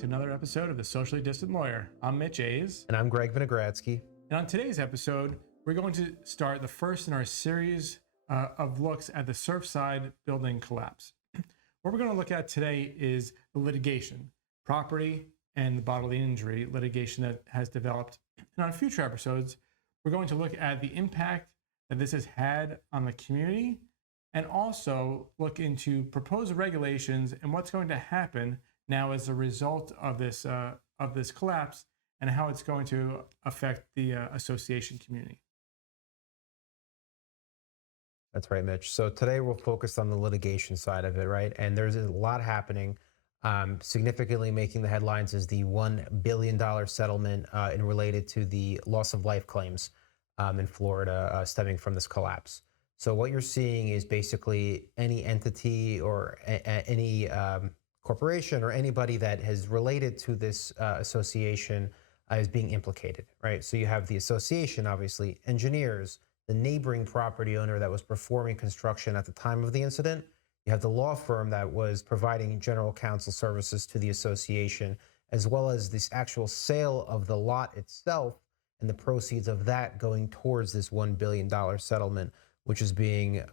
to another episode of The Socially Distant Lawyer. I'm Mitch A's. And I'm Greg Vinogradsky. And on today's episode, we're going to start the first in our series of looks at the Surfside building collapse. What we're going to look at today is the litigation, property and the bodily injury litigation that has developed. And on future episodes, we're going to look at the impact that this has had on the community and also look into proposed regulations and what's going to happen now as a result of this collapse and how it's going to affect the association community. That's right, Mitch. So today we'll focus on the litigation side of it, right? And there's a lot happening. Significantly making the headlines is the $1 billion settlement in related to the loss of life claims in Florida stemming from this collapse. So what you're seeing is basically any entity or any corporation or anybody that has related to this association is being implicated, right? So you have the association, obviously, engineers, the neighboring property owner that was performing construction at the time of the incident. You have the law firm that was providing general counsel services to the association, as well as this actual sale of the lot itself and the proceeds of that going towards this $1 billion settlement, which is being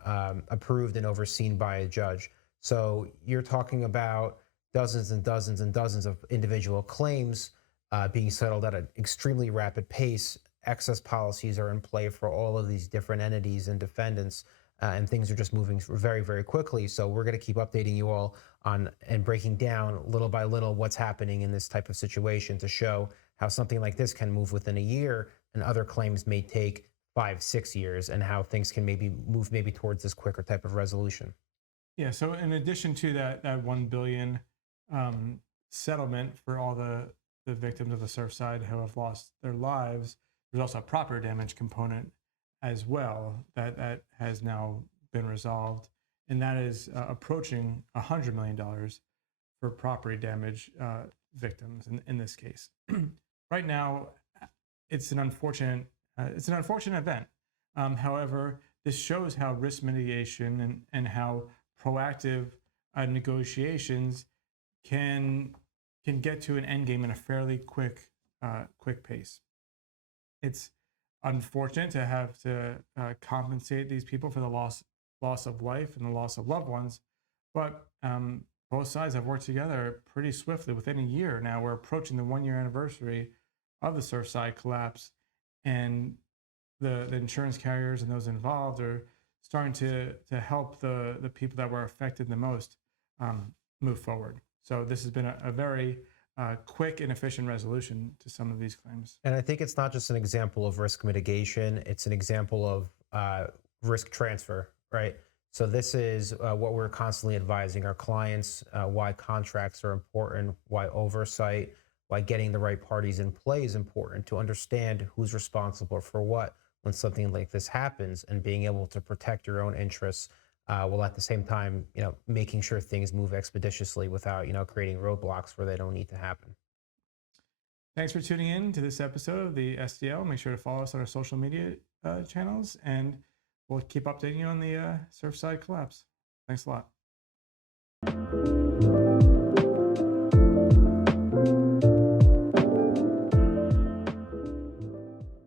approved and overseen by a judge. So you're talking about dozens and dozens and dozens of individual claims being settled at an extremely rapid pace. Excess policies are in play for all of these different entities and defendants, and things are just moving very, very quickly. So we're going to keep updating you all on and breaking down little by little what's happening in this type of situation to show how something like this can move within a year and other claims may take 5-6 years, and how things can move towards this quicker type of resolution. Yeah, so in addition to that $1 billion settlement for all the victims of the Surfside who have lost their lives, there's also a property damage component as well that has now been resolved, and that is approaching $100 million for property damage victims in this case. Right now, it's an unfortunate event. However, this shows how risk mitigation and how proactive negotiations can get to an end game in a fairly quick pace. It's unfortunate to have to compensate these people for the loss of life and the loss of loved ones, but both sides have worked together pretty swiftly. Within a year now, we're approaching the 1-year anniversary of the Surfside collapse, and the insurance carriers and those involved are starting to help the people that were affected the most move forward. So this has been a very quick and efficient resolution to some of these claims. And I think it's not just an example of risk mitigation, it's an example of risk transfer, right? So this is what we're constantly advising our clients, why contracts are important, why oversight, why getting the right parties in play is important, to understand who's responsible for what when something like this happens, and being able to protect your own interests while at the same time, making sure things move expeditiously without, creating roadblocks where they don't need to happen. Thanks for tuning in to this episode of the SDL. Make sure to follow us on our social media channels, and we'll keep updating you on the Surfside collapse. Thanks a lot.